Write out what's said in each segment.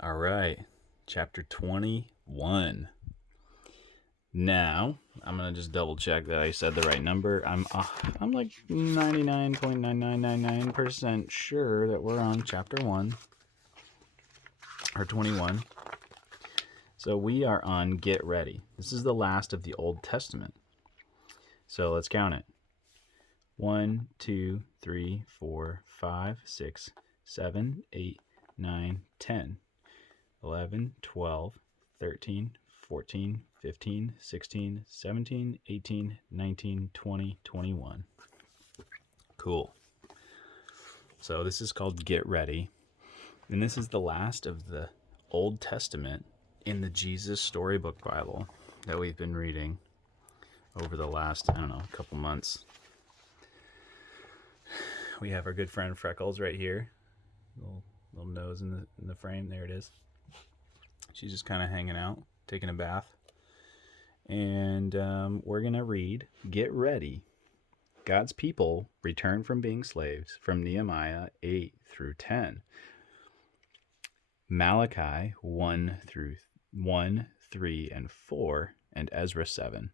All right, chapter 21. Now, I'm going to just double check that I said the right number. I'm like 99.9999% sure that we're on chapter 1 or 21. So we are on Get Ready. This is the last of the Old Testament. So let's count it. 1, 2, 3, 4, 5, 6, 7, 8, 9, 10. 11, 12, 13, 14, 15, 16, 17, 18, 19, 20, 21. Cool. So this is called Get Ready. And this is the last of the Old Testament in the Jesus Storybook Bible that we've been reading over the last, couple months. We have our good friend Freckles right here. Little nose in the frame. There it is. She's just kind of hanging out, taking a bath. And we're going to read Get Ready. God's people return from being slaves from Nehemiah 8 through 10. Malachi 1 through 1, 3, and 4, and Ezra 7.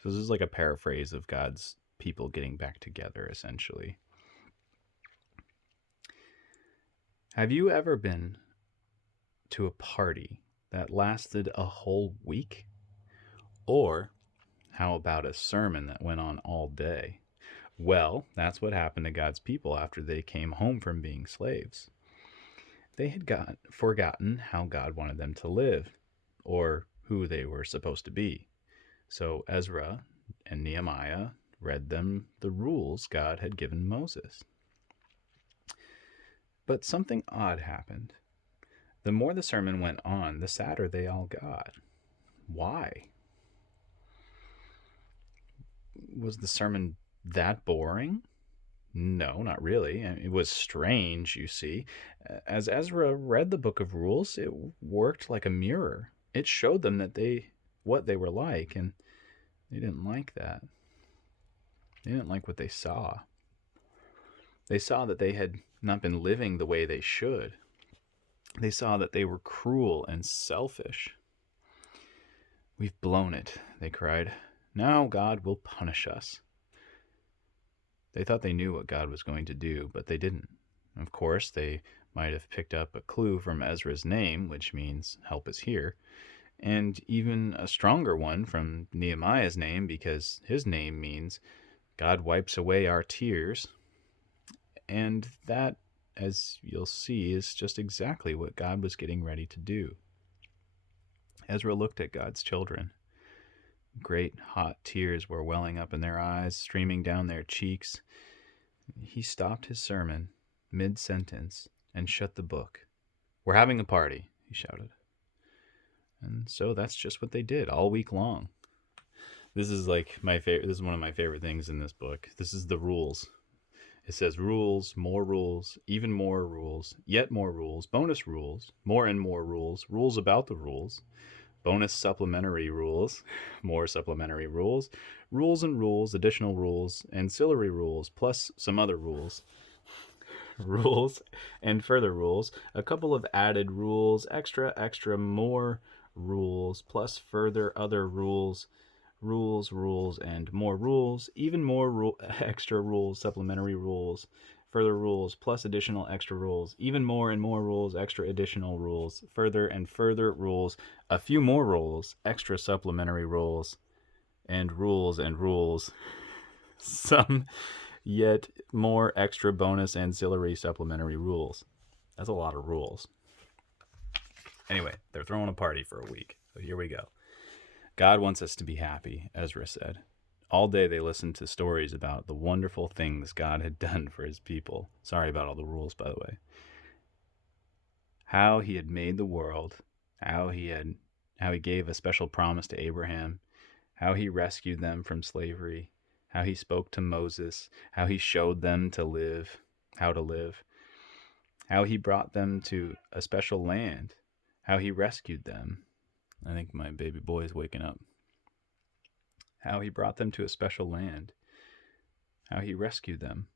So this is like a paraphrase of God's people getting back together, essentially. Have you ever been to a party that lasted a whole week? Or how about a sermon that went on all day? Well, that's what happened to God's people after they came home from being slaves. They had forgotten how God wanted them to live, or who they were supposed to be. So Ezra and Nehemiah read them the rules God had given Moses. But something odd happened. The more the sermon went on, the sadder they all got. Why? Was the sermon that boring? No, not really. It was strange, you see. As Ezra read the book of rules, it worked like a mirror. It showed them what they were like, and they didn't like that. They didn't like what they saw. They saw that they had not been living the way they should. They saw that they were cruel and selfish. "We've blown it," they cried. "Now God will punish us." They thought they knew what God was going to do, but they didn't. Of course, they might have picked up a clue from Ezra's name, which means help is here, and even a stronger one from Nehemiah's name, because his name means God wipes away our tears. And that, as you'll see, is just exactly what God was getting ready to do. Ezra looked at God's children. Great hot tears were welling up in their eyes, streaming down their cheeks. He stopped his sermon mid-sentence and shut the book. "We're having a party," he shouted. And so that's just what they did all week long. This is like my favorite. This is one of my favorite things in this book. This is the rules. It says rules, more rules, even more rules, yet more rules, bonus rules, more and more rules, rules about the rules, bonus supplementary rules, more supplementary rules, rules and rules, additional rules, ancillary rules, plus some other rules, rules and further rules, a couple of added rules, extra, more rules, plus further other rules, rules, and more rules, even more extra rules, supplementary rules, further rules, plus additional extra rules, even more and more rules, extra additional rules, further and further rules, a few more rules, extra supplementary rules, and rules, some yet more extra bonus ancillary supplementary rules. That's a lot of rules. Anyway, they're throwing a party for a week. So here we go. God wants us to be happy, Ezra said. All day they listened to stories about the wonderful things God had done for his people. Sorry about all the rules, by the way. How he had made the world, how he gave a special promise to Abraham, how he rescued them from slavery, how he spoke to Moses, how he showed them how to live, how he brought them to a special land, how he rescued them. I think my baby boy is waking up. How he brought them to a special land. How he rescued them.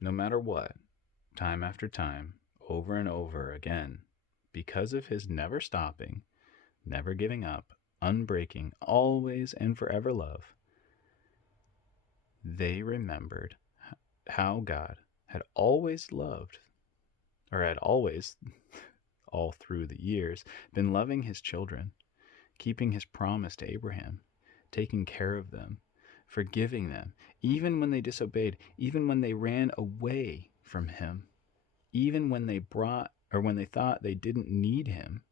No matter what, time after time, over and over again, because of his never stopping, never giving up, unbreaking, always and forever love, they remembered how God had always loved, or had always, all through the years, been loving his children, keeping his promise to Abraham, taking care of them, forgiving them, even when they disobeyed, even when they ran away from him, even when they thought they didn't need him.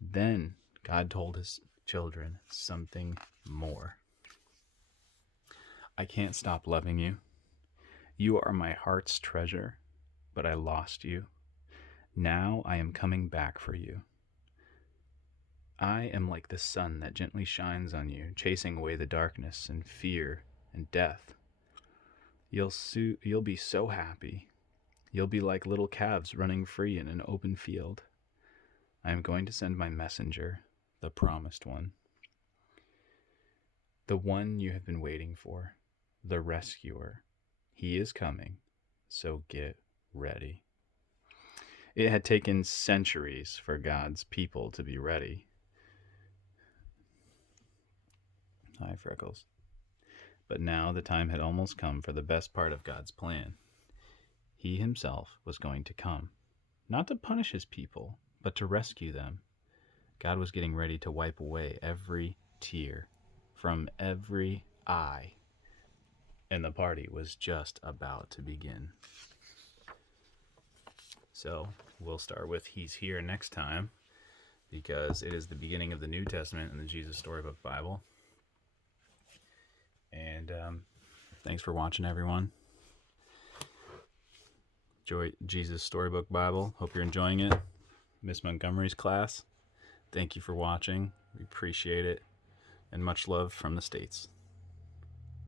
Then God told his children something more. I can't stop loving you. You are my heart's treasure, but I lost you. Now I am coming back for you. I am like the sun that gently shines on you, chasing away the darkness and fear and death. You'll be so happy. You'll be like little calves running free in an open field. I am going to send my messenger, the promised one, the one you have been waiting for, the rescuer. He is coming, so get ready. It had taken centuries for God's people to be ready. Hi, Freckles. But now the time had almost come for the best part of God's plan. He himself was going to come, not to punish his people, but to rescue them. God was getting ready to wipe away every tear from every eye, and the party was just about to begin. So we'll start with He's Here next time, because it is the beginning of the New Testament in the Jesus Storybook Bible. And thanks for watching, everyone. Enjoy Jesus Storybook Bible. Hope you're enjoying it. Miss Montgomery's class, thank you for watching. We appreciate it. And much love from the States.